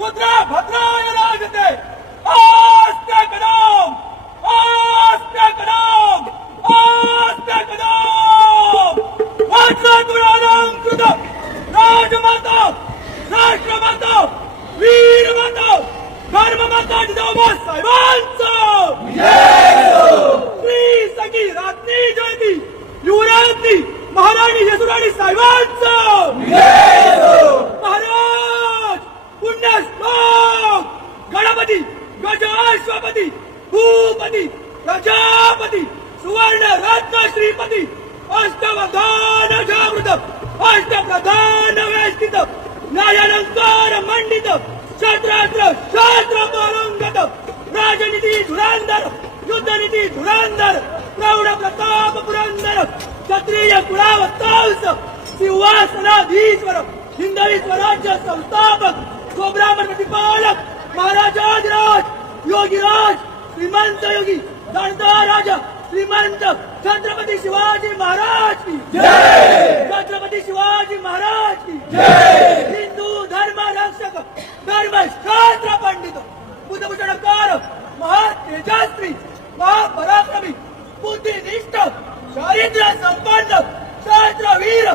मुद्रा भद्राय राजते। आस्ते कदम आस्ते कदम आस्ते कदम। वाचा तुळाराम कृत राजमाता राष्ट्रमाता वीरमाता धर्ममाता जिजाऊमा साहेबांचा। श्री सगी रात्री जयती युवरात्री महाराणी यशुराणी साहेबांचा। गजाश्वपती भूपती, प्रजापती, सुवर्ण रत्न श्रीपती अष्टवधान जागृत, अष्टप्रधान वेष्टित, न्यायालंकार मंडित शस्त्रास्त्र शास्त्र पारंगत राजनीती धुरांधर, युद्धनीती धुरांधर, प्रौढ प्रताप पुरंदर, क्षत्रिय कुळावतांस सिंहासनाधीश्वर, हिंदवी स्वराज्य संस्थापक, गोब्राह्मण प्रतिपालक महाराजाधिराज योगीराज श्रीमंत योगी जाणता राजा, श्रीमंत छत्रपति शिवाजी महाराज की छत्रपति शिवाजी महाराज की हिंदू धर्म रक्षक धर्म शास्त्र पंडित, बुद्धभूषणकार महातेजस्वी महापराक्रमी, बुद्धिनिष्ठ चारित्र्य संपन्न, शास्त्रवीर।